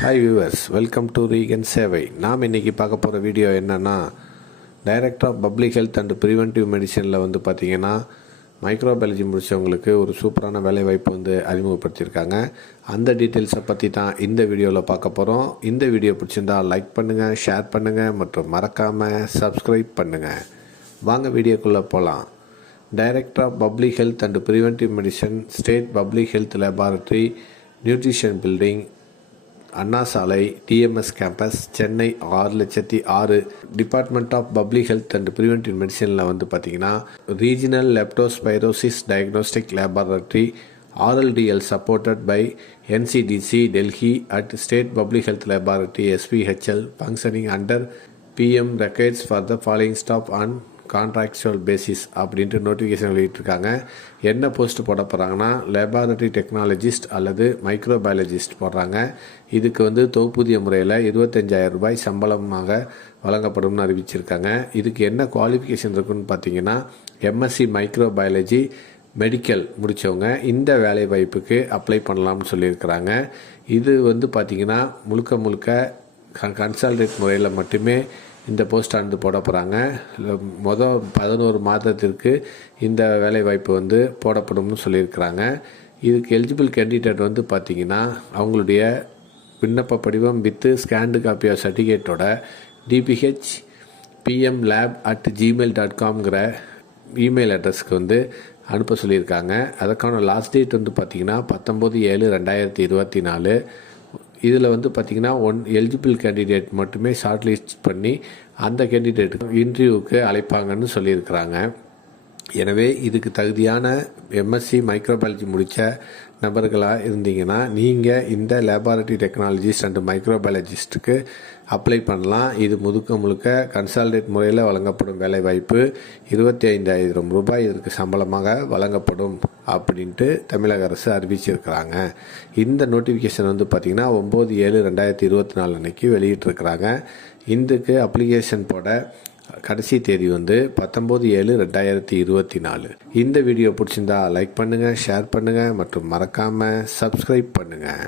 Hi viewers, welcome to ரீகன் சேவை. நாம் இன்றைக்கி பார்க்க போகிற வீடியோ என்னென்னா, director of public health and preventive மெடிசனில் பார்த்திங்கன்னா மைக்ரோபயாலஜி முடித்தவங்களுக்கு ஒரு சூப்பரான வேலைவாய்ப்பு அறிமுகப்படுத்தியிருக்காங்க. அந்த டீட்டெயில்ஸை பற்றி தான் இந்த வீடியோவில் பார்க்க போகிறோம். இந்த வீடியோ பிடிச்சிருந்தால் லைக் பண்ணுங்கள், ஷேர் பண்ணுங்கள் மற்றும் மறக்காமல் சப்ஸ்கிரைப் பண்ணுங்கள். வாங்க வீடியோக்குள்ளே போகலாம். Director of public health and preventive medicine, state public health laboratory, nutrition building, Anna சாலை, DMS campus, Chennai 6,06,000. Department of public health and preventive மெடிசனில் பார்த்திங்கன்னா regional leptospirosis diagnostic laboratory, RLDL supported by NCDC Delhi at state public health laboratory SPHL functioning under PM recruits for the following staff on contractual basis அப்படின்ட்டு notification வெளியிட்டிருக்காங்க. என்ன post போட போகிறாங்கன்னா, laboratory technologist அல்லது microbiologist போடுறாங்க. இதுக்கு தொகுப்பூதிய முறையில் 25,000 ரூபாய் சம்பளமாக வழங்கப்படும்னு அறிவிச்சிருக்காங்க. இதுக்கு என்ன குவாலிஃபிகேஷன் இருக்குன்னு பார்த்தீங்கன்னா, MSc மைக்ரோபயாலஜி மெடிக்கல் முடித்தவங்க இந்த வேலை வாய்ப்புக்கு அப்ளை பண்ணலாம்னு சொல்லியிருக்கிறாங்க. இது பார்த்திங்கன்னா முழுக்க கன்சல்டேட் முறையில் மட்டுமே இந்த போஸ்டானது போட போகிறாங்க. மொதல் 11 மாதத்திற்கு இந்த வேலைவாய்ப்பு போடப்படும்னு சொல்லியிருக்கிறாங்க. இதுக்கு எலிஜிபிள் கேண்டிடேட் பார்த்திங்கன்னா அவங்களுடைய விண்ணப்ப படிவம் with scanned copy of சர்டிஃபிகேட்டோட dphpmlab@gmail.comங்கிற email அட்ரஸ்க்கு அனுப்ப சொல்லியிருக்காங்க. அதுக்கான லாஸ்ட் டேட் பார்த்திங்கன்னா 19/7/2024. இதில் பார்த்திங்கன்னா எலிஜிபிள் கேண்டிடேட் மட்டுமே ஷார்ட் லிஸ்ட் பண்ணி அந்த கேண்டிடேட்டுக்கு இன்டர்வியூவுக்கு அழைப்பாங்கன்னு சொல்லியிருக்கிறாங்க. எனவே இதுக்கு தகுதியான MSc மைக்ரோபயாலஜி முடித்த நபர்களாக இருந்தீங்கன்னா நீங்கள் இந்த லேபார்டரி டெக்னாலஜிஸ்ட் அண்ட் மைக்ரோபயாலஜிஸ்ட்டுக்கு அப்ளை பண்ணலாம். இது முழுக்க கன்சால்டேட் முறையில் வழங்கப்படும் வேலைவாய்ப்பு. 25,000 ரூபாய் இதற்கு சம்பளமாக வழங்கப்படும் அப்படின்ட்டு தமிழக அரசு அறிவிச்சிருக்கிறாங்க. இந்த நோட்டிஃபிகேஷன் பார்த்திங்கன்னா 9/7/2024 அன்னைக்கு வெளியிட்டிருக்கிறாங்க. இதுக்கு அப்ளிகேஷன் போட கடைசி தேதி 19/7/2024. இந்த வீடியோ பிடிச்சிருந்தா லைக் பண்ணுங்கள், ஷேர் பண்ணுங்கள் மற்றும் மறக்காமல் சப்ஸ்கிரைப் பண்ணுங்கள்.